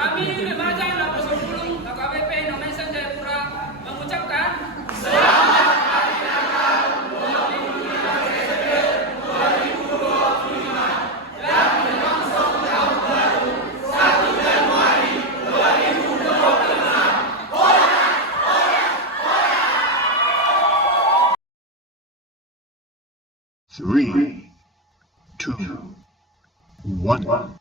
Kami remaja Labu Sulung KKBP Nomensen Jayapura mengucapkan Three, two, one.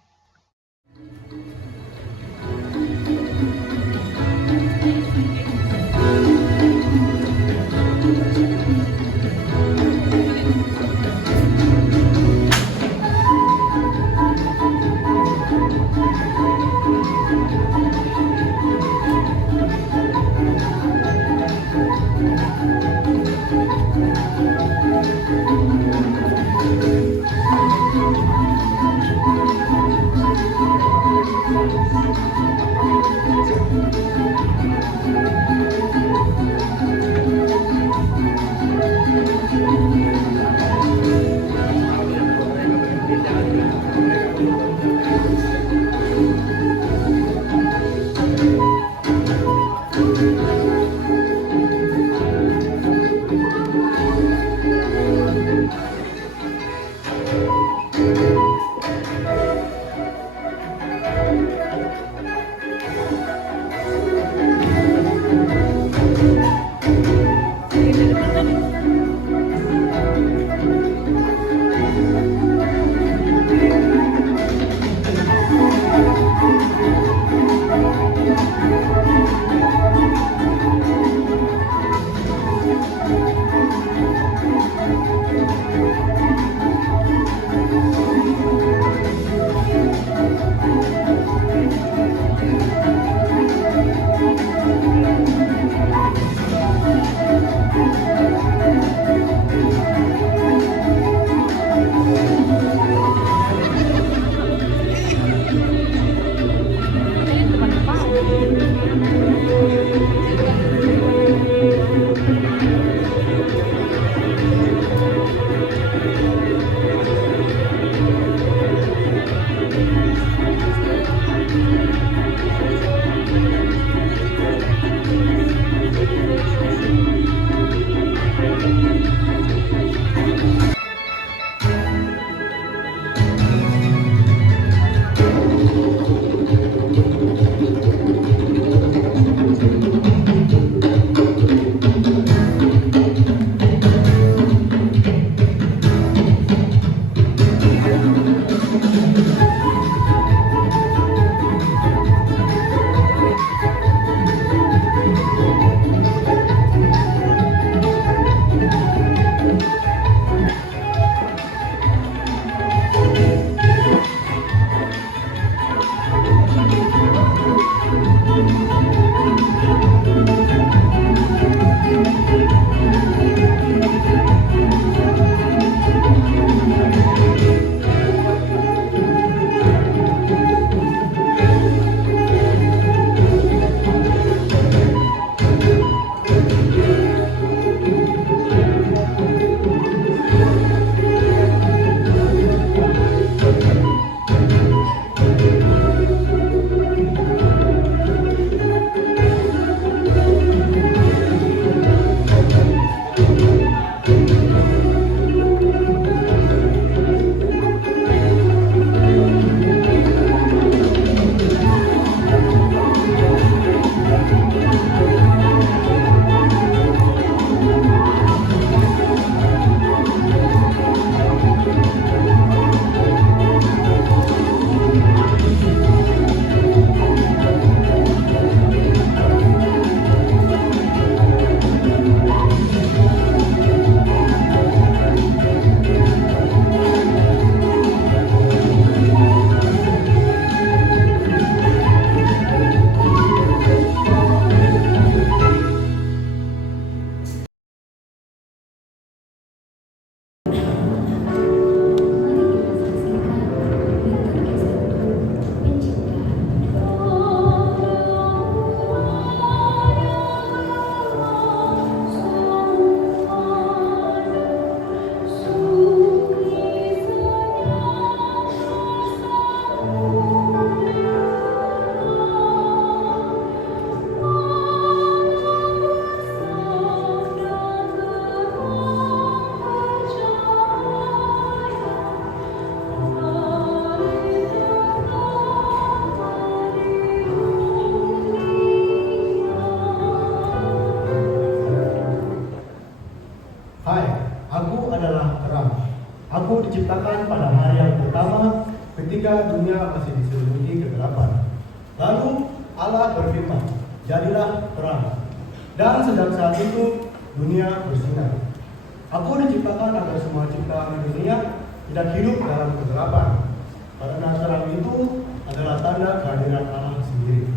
diciptakan pada hari yang pertama ketika dunia masih diselimuti kegelapan. Lalu Allah berfirman, jadilah terang. Dan sejak saat itu dunia bersinar. Aku diciptakan agar semua ciptaan dunia tidak hidup dalam kegelapan. Karena terang itu adalah tanda kehadiran Allah sendiri.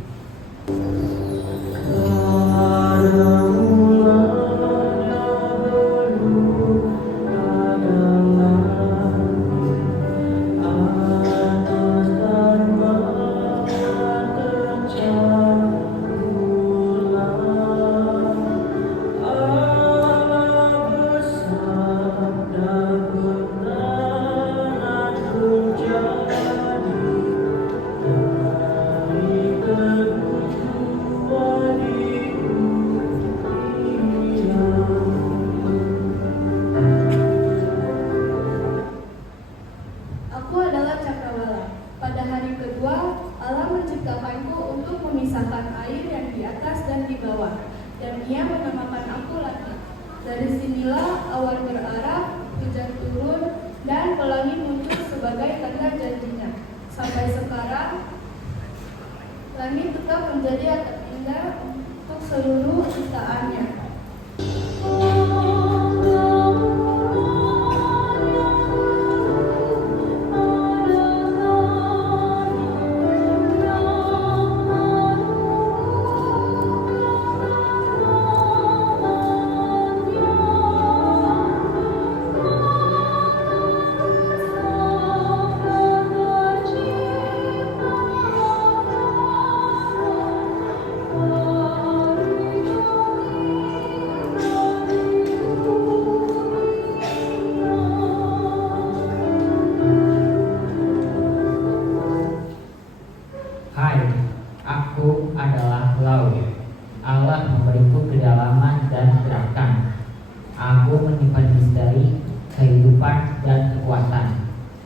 Aku adalah cakrawala. Pada hari kedua, Allah menciptakanku untuk memisahkan air yang di atas dan di bawah, dan Ia menamakan aku Lati. Dari sinilah awan berarak, hujan turun, dan pelangi muncul sebagai tanda janjinya. Sampai sekarang, langit tetap menjadi atap indah untuk seluruh ciptaannya. Hai, aku adalah laut. Allah memberiku kedalaman dan gerakan. Aku menyimpan misteri, kehidupan dan kekuatan.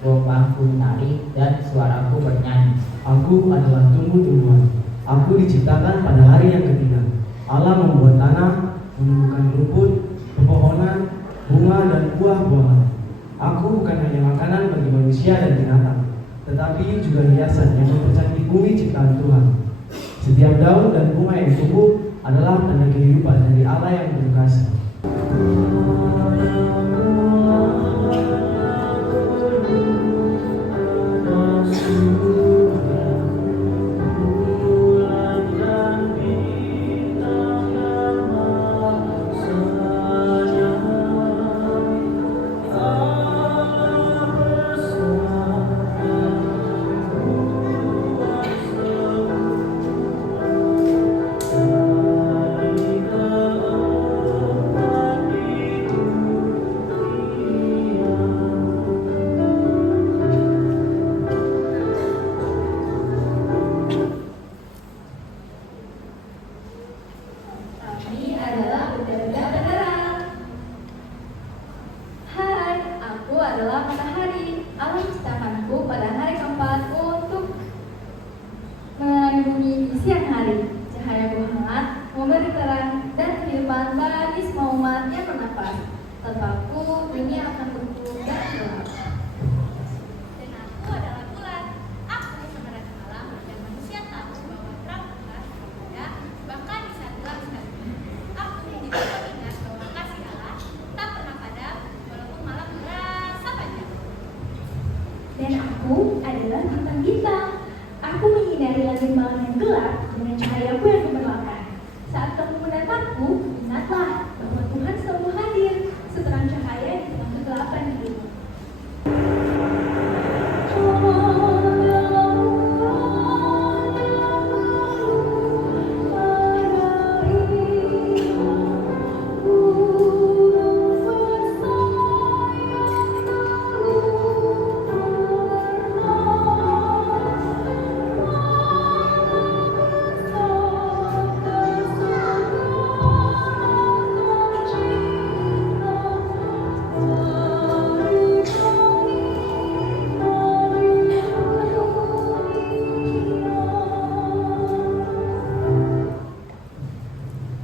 Gelombangku menarik dan suaraku bernyanyi. Aku adalah tumbuh-tumbuhan. Aku diciptakan pada hari yang ketiga. Allah membuat tanah, menumbuhkan rumput, pepohonan, bunga dan buah-buahan. Aku bukan hanya makanan bagi manusia dan binatang, tetapi juga hiasan yang mempercantik bumi ciptaan Tuhan. Setiap daun dan bunga yang tumbuh adalah tanda kehidupan dari Allah yang penuh kasih. Kami adalah benda-benda penerang. Hai, aku adalah matahari. Allah menciptakanku pada hari keempat untuk menerangi bumi di siang hari. Cahayaku hangat, memberi terang dan kehidupan bagi semua umat yang bernafas. Tanpaku, dunia akan terpuruk dan gelap. Dan aku adalah bulan. Aku menerang malam dan manusia tahu bahwa terang bulan ada bahkan di saat gelap sekalipun. Aku menjadi pengingat bahwa kasih Allah tak pernah padam walaupun malam terasa panjang. Dan aku adalah bintang-bintang. Aku menyinari langit malam yang gelap dengan cahayaku yang gemerlapan. Saat kamu menatapku, ingatlah bahwa Tuhan selalu hadir seterang cahaya di tengah kegelapan hidup.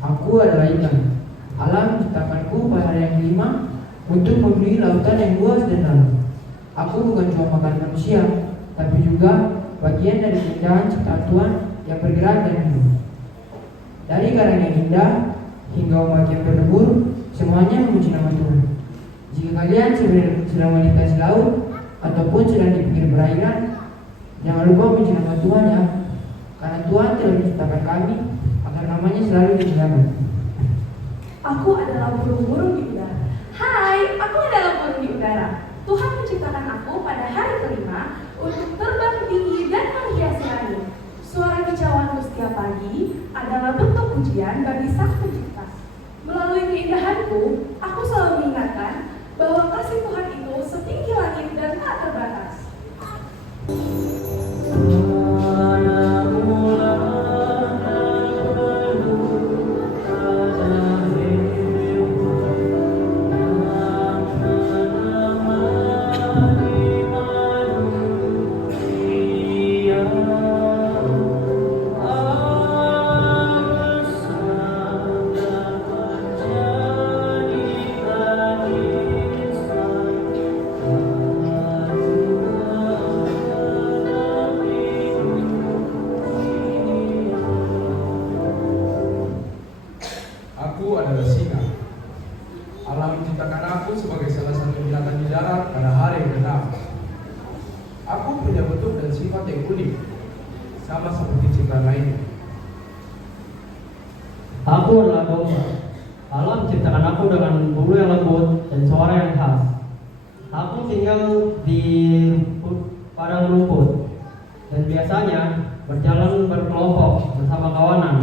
Aku adalah ikan. Allah menciptakanku pada hari yang kelima untuk memenuhi lautan yang luas dan dalam. Aku bukan cuma makan manusia, tapi juga bagian dari keindahan ciptaan Tuhan yang bergerak dan hidup. Dari karang yang indah hingga ombak yang berdebur, semuanya memuji nama Tuhan. Jika kalian sedang melintasi laut ataupun sedang di pinggir perairan, jangan lupa memuji nama Tuhan ya, karena Tuhan telah menciptakan kami agar namanya selalu dimuliakan. Aku adalah burung-burung di udara. Hai, aku adalah burung di udara. Tuhan menciptakan aku pada hari kelima untuk terbang tinggi dan menghiasi langit. Suara kicauanku setiap pagi adalah bentuk pujian bagi Sang Pencipta. Melalui keindahanku, aku selalu mengingatkan bahwa kasih Tuhan itu setinggi langit dan tak terbatas. Aku adalah singa. Allah menciptakan aku sebagai salah satu binatang di darat pada hari yang ke-6. Aku punya bentuk dan sifat yang unik, sama seperti ciptaan lainnya. Aku adalah domba. Allah menciptakan aku dengan bulu yang lembut dan suara yang khas. Aku tinggal di padang rumput dan biasanya berjalan berkelompok bersama kawanan.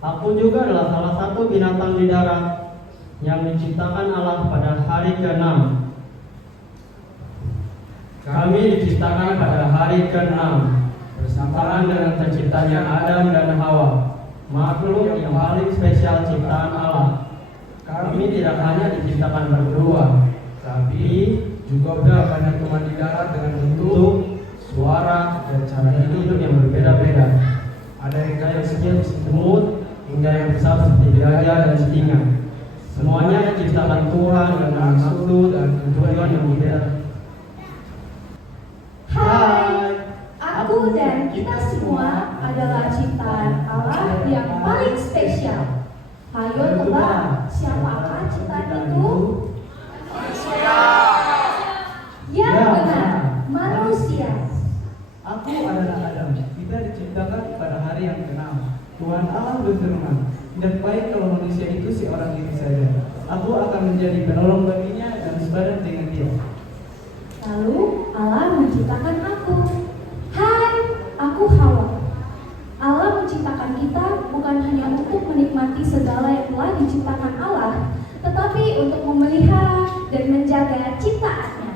Aku juga adalah salah satu binatang di darat yang diciptakan Allah pada hari ke-6. Kami diciptakan pada hari ke-6 bersamaan dengan terciptanya Adam dan Hawa, makhluk yang paling spesial ciptaan Allah. Kami tidak hanya diciptakan berdua, tapi juga banyak teman di darat dengan bentuk, suara, dan cara hidup yang berbeda-beda. Ada yang kaya kecil semut, hingga yang besar seperti gajah dan singa. Semuanya diciptakan Tuhan dengan maksud dan tujuan yang berbeda. Hai, aku dan kita semua adalah ciptaan Allah yang paling spesial. Hayo tebak, siapakah ciptaan itu? Ya benar, manusia. Aku adalah Adam. Kita diciptakan pada hari yang ke-6. Tuhan Allah berfirman, tidak baik kalau manusia itu seorang diri saja. Aku akan menjadi penolong baginya dan sepadan dengan dia. Lalu Allah menciptakan aku. Hai, aku Hawa. Allah menciptakan kita bukan hanya untuk menikmati segala yang telah diciptakan Allah, tetapi untuk memelihara dan menjaga ciptaannya.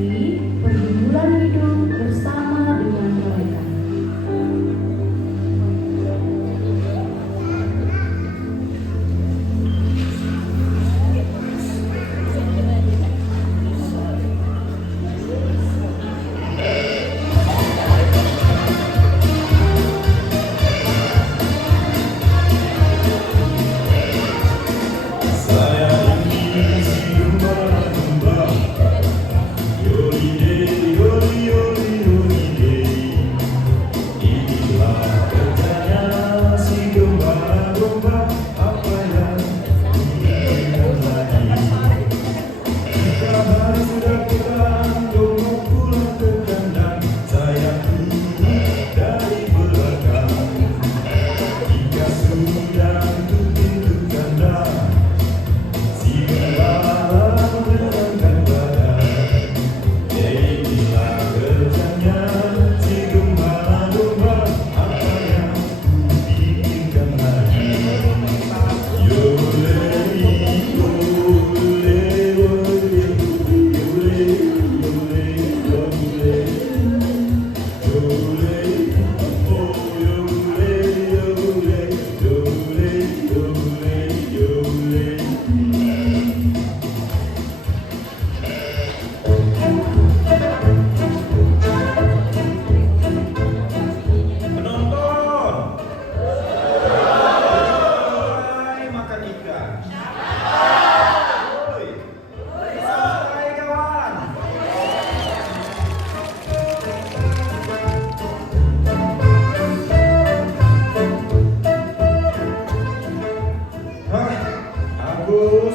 mengakhiri pergumulan hidup bersama dengan mereka.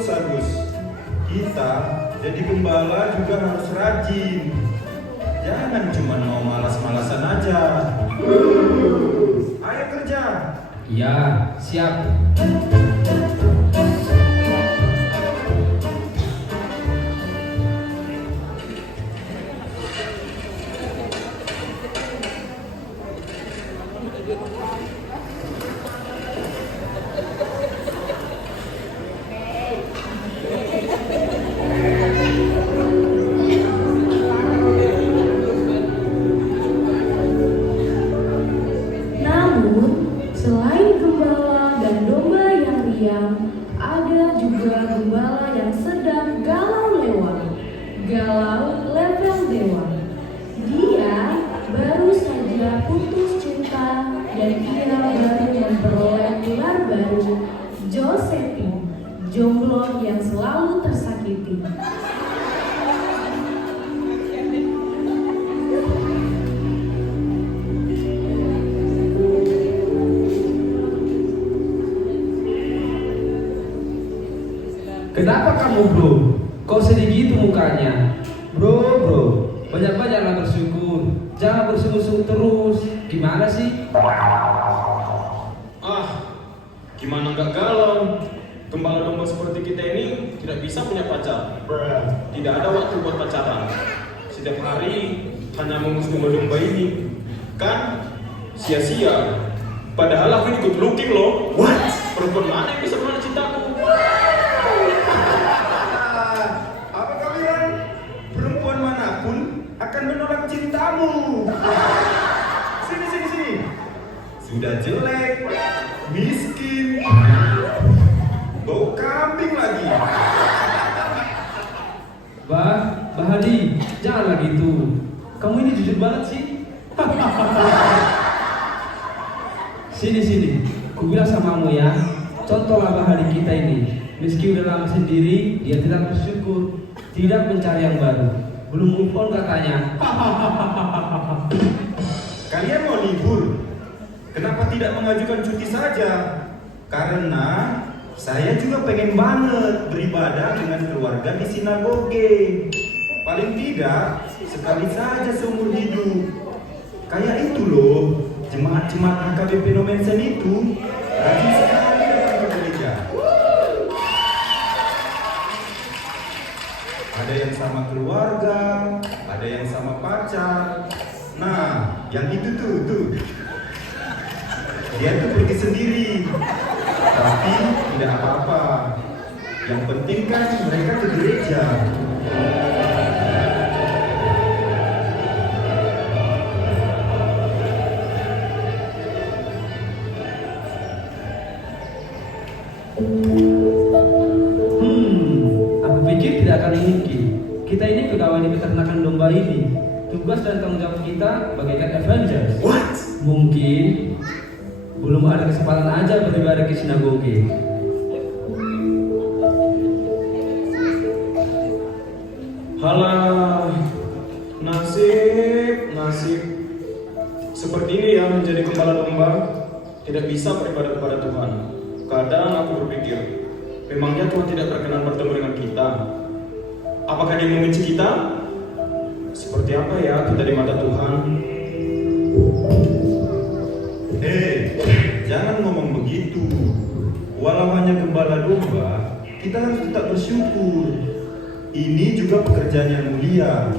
Agus. Kita jadi gembala juga harus rajin. Jangan cuma mau malas-malasan aja. Ayo kerja. Iya, siap. Namun, selain gembala dan domba yang riang, ada juga gembala yang sedang galau lewat. Galau level dewa. Dia baru saja putus cinta dan ia baru memperoleh gelar baru, Josephine, jomblo yang selalu tersakiti. Kenapa kamu bro? Kok sedih gitu mukanya? Bro, banyak-banyaklah bersyukur. Jangan bersungut-sungut terus. Gimana sih? Gimana nggak galau? Gembala domba seperti kita ini tidak bisa punya pacar. Tidak ada waktu buat pacaran. Setiap hari hanya mengurus domba-domba ini. Kan sia-sia. Padahal aku ikut looking loh. What? Perempuan mana yang bisa menolak cintaku? Apa kalian? Perempuan manapun akan menolak cintamu. Sini. Sudah jelek, miskin, bau kambing lagi. Bah Hadi, janganlah gitu. Kamu ini jujur banget sih. Sini, ku bilang samamu ya. Contohlah Bah Hadi kita ini. Meski udah lama sendiri, dia tidak bersyukur, tidak mencari yang baru. Belum move on katanya. Kalian mau libur? Kenapa tidak mengajukan cuti saja? Karena saya juga pengen banget beribadah dengan keluarga di sinagoge. Paling tidak sekali saja seumur hidup. Kayak itu loh, jemaat-jemaat AKBP Nomensen itu rajin sekali datang ke gereja. Ada yang sama keluarga, ada yang sama pacar. Nah, yang itu tuh. Dia tuh pergi sendiri, tapi tidak apa-apa. Yang penting kan mereka ke gereja. mengawali peternakan domba ini. Tugas dan tanggung jawab kita bagaikan Avengers. What? Mungkin belum ada kesempatan aja beribadah ke sinagoge. Halah, nasib. Seperti ini ya menjadi gembala domba, tidak bisa beribadah kepada Tuhan. Kadang aku berpikir, memangnya Tuhan tidak berkenan bertemu dengan kita? Apakah Dia membenci kita? Seperti apa ya kita di mata Tuhan? Jangan ngomong begitu. Walau hanya gembala domba, kita harus tetap bersyukur. Ini juga pekerjaan yang mulia.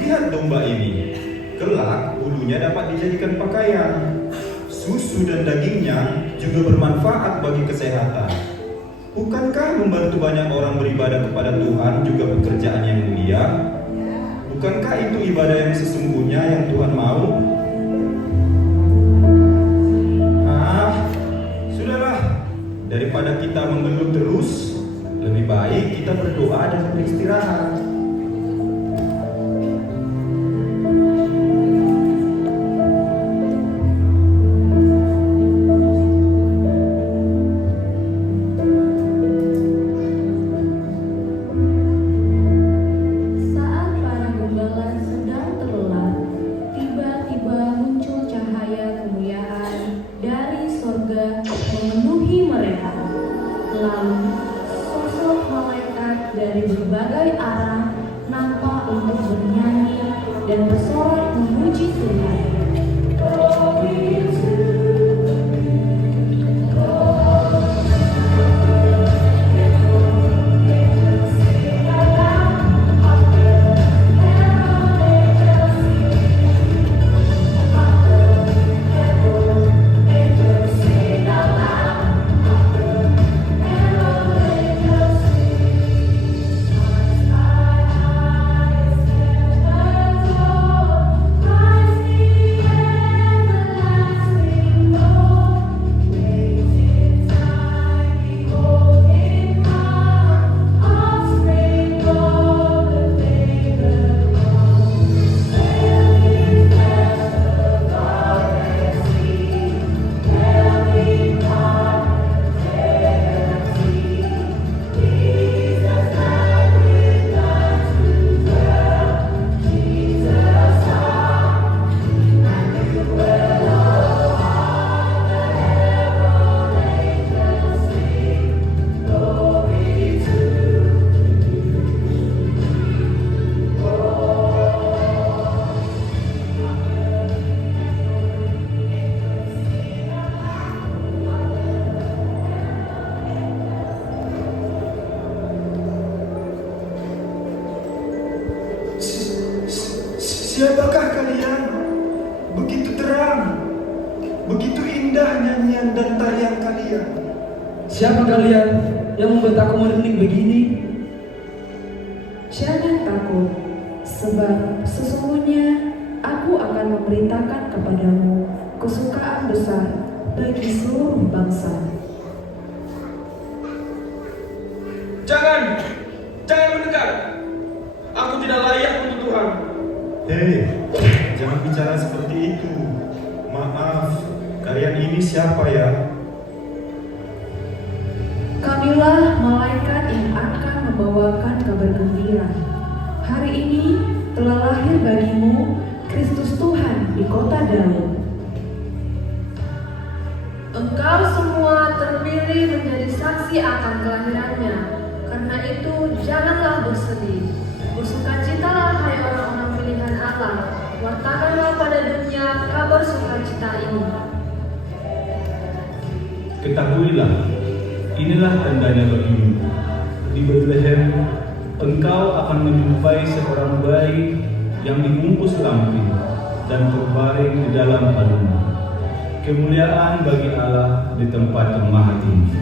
Lihat domba ini. Kelak bulunya dapat dijadikan pakaian. Susu dan dagingnya juga bermanfaat bagi kesehatan. Bukankah membantu banyak orang beribadah kepada Tuhan juga pekerjaan yang mulia? Bukankah itu ibadah yang sesungguhnya yang Tuhan mau? Sudahlah. Daripada kita mengeluh terus, lebih baik kita berdoa dan beristirahat. Saat para gembala sedang terlelap, tiba-tiba muncul cahaya kemuliaan dari sorga memenuhi mereka. Lalu sosok malaikat dari berbagai arah nampak untuk bernyanyi dan bersorak memuji Tuhan. Siapakah kalian? Begitu terang, begitu indah nyanyian dan tarian kalian. Siapa kalian yang membuat aku merinding begini? Jangan takut, sebab sesungguhnya aku akan memberitakan kepadamu kesukaan besar bagi seluruh bangsa. Jangan mendekat. Aku tidak layak untuk Tuhan. Jangan bicara seperti itu. Maaf, kalian ini siapa ya? Kamilah malaikat yang akan membawakan kabar gembira. Hari ini telah lahir bagimu Kristus Tuhan di kota Daud. Engkau semua terpilih menjadi saksi akan kelahirannya. Karena itu janganlah bersedih. Bersukacitalah hai orang-orang pilihan Allah. Wartakanlah pada dunia kabar sukacita ini. Ketahuilah, inilah tandanya bagimu. Di Bethlehem, engkau akan menjumpai seorang bayi yang dibungkus lampin dan terbaring di dalam palungan. Kemuliaan bagi Allah di tempat yang maha tinggi.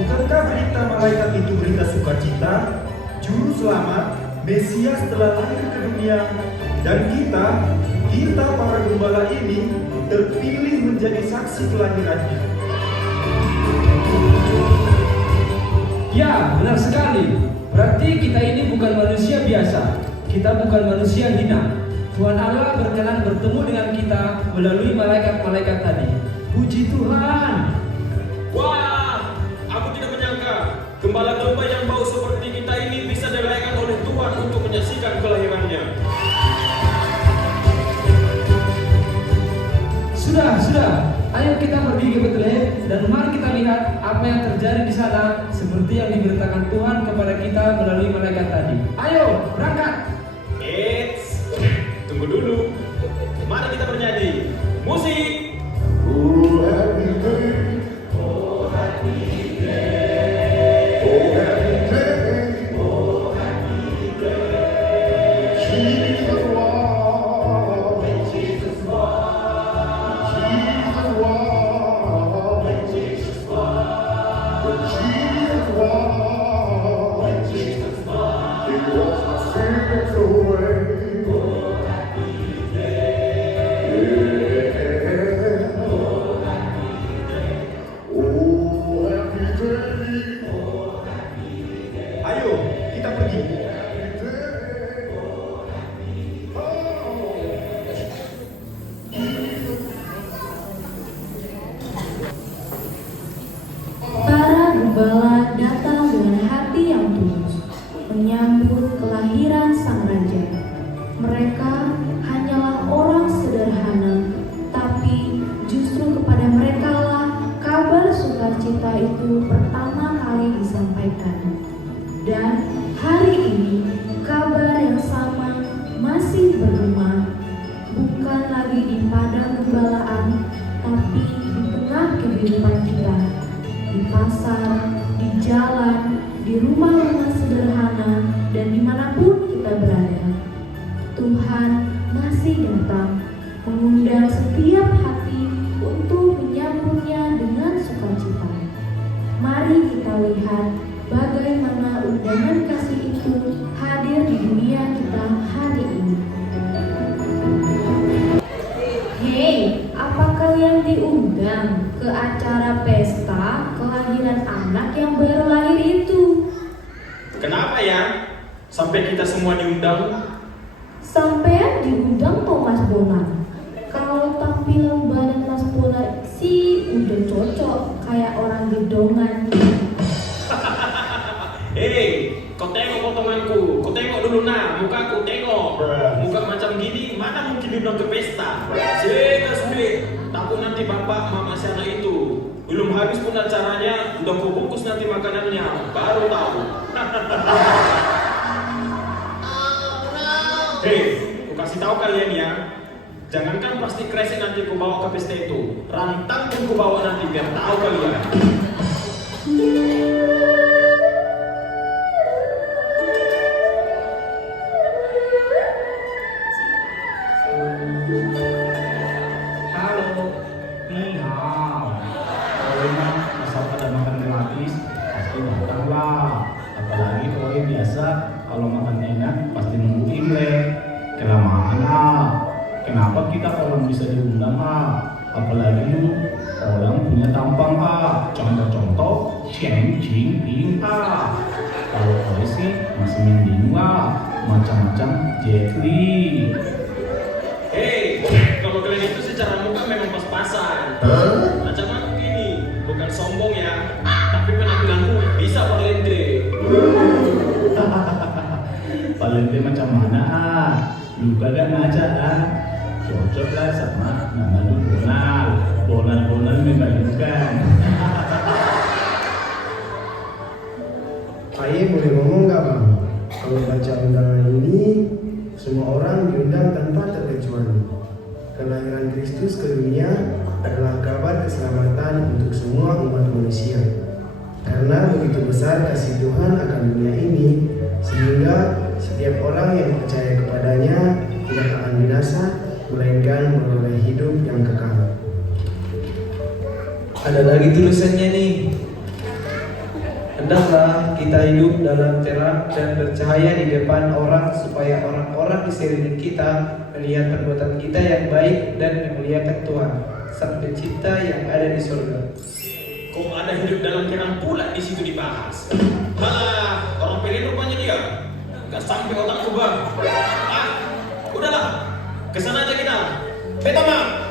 Bukankah berita malaikat itu berita sukacita? Juru selamat, Mesias telah telah lahir ke dunia, dan kita para gembala ini terpilih menjadi saksi kelahirannya. Ya, benar sekali. Berarti kita ini bukan manusia biasa. Kita bukan manusia hina. Tuhan Allah berkenan bertemu dengan kita melalui malaikat-malaikat tadi. Puji Tuhan. Wah, aku tidak menyangka gembala domba yang bau seperti kita ini bisa dilayakkan oleh Tuhan untuk menyaksikan kelahirannya. Sudah. Ayo kita pergi ke Bethlehem dan mari kita lihat apa yang terjadi di sana seperti yang diberitakan Tuhan kepada kita melalui malaikat tadi. Ayo, berangkat. Eits, tunggu dulu. Mari kita bernyanyi. Musik. Oh, happy day. Oh, happy day. Oh, happy day. Oh, happy day. Jesus was. Jesus was. Jesus was. Jesus was. Jesus was. Jesus was. He was my sins away. Oh, happy day. Ayo, kita pergi. Para gembala datang dengan hati yang tulus menyambut kelahiran sang raja. Mereka hanyalah orang sederhana, tapi justru kepada mereka lah kabar sukacita itu pertama kali disampaikan. Dan hari ini kabar yang sama masih bergema, bukan lagi di padang gembalaan, tapi di tengah kehidupan kita, di pasar, di jalan, di rumah-rumah sederhana, dan dimanapun kita berada. Tuhan masih datang, mengundang setiap hati untuk menyambutnya dengan sukacita. Mari kita lihat bagaimana undangan kasih itu hadir di dunia kita hari ini. Hei, apa kalian diundang ke acara pesta kelahiran anak yang baru lahir itu? Kenapa ya? Sampai kita semua diundang? Sampai diundang Thomas Bonar. Kalau tampilan badan Mas Bonar sih udah cocok kayak orang gedongan. Hei, kau tengok potonganku. Kau tengok dulu nah, mukaku tengok. Muka macam gini, mana mungkin diundang ke pesta? Sulit. Takut nanti bapak mama si anak itu. Belum habis pun acaranya, udah kau bungkus nanti makanannya. Baru tahu. Hei, aku kasih tahu kalian ya. Jangankan plastik kresek nanti ku bawa ke pesta itu. Rantang pun ku bawa nanti biar tahu kalian. Halo, ni hao. Kalau memang asal pada makan gratis, pasti datanglah. Apalagi kalau yang biasa, kalau makan enak pasti nunggu Imlek. Kelamaan ah. Kenapa kita orang bisa diundang ah? Apalagi lu orang punya tampang ah. Contoh-contoh, Xi Jinping ah. Kalau gue sih masih mending lah, macam-macam Jet Li. Hei, kalau kalian itu secara muka memang pas-pasan. Macam aku gini, bukan sombong ya, tapi penampilanku bisa parlente. Parlente macam mana ah? Lu kagak ngaca ah? Cocok lah sama nama lu Donald menggadukan. Ayah boleh ngomong gak bang? Kalau baca undangan ini, semua orang diundang tanpa terkecuali. Kelahiran Kristus ke dunia adalah kabar keselamatan untuk semua umat manusia. Karena begitu besar kasih Tuhan akan dunia ini, sehingga setiap orang yang percaya kepadanya tidak akan binasa, melainkan memperoleh hidup yang kekal. Ada lagi tulisannya nih. Hendaklah kita hidup dalam terang dan bercahaya di depan orang, supaya orang-orang di sekeliling kita melihat perbuatan kita yang baik dan memuliakan Tuhan, Sang Pencipta yang ada di surga. Kok ada hidup dalam terang pula di situ dibahas? Malah orang pelin rupanya dia. Gak sampai otak kebang. Udahlah, kesana aja kita. Betama.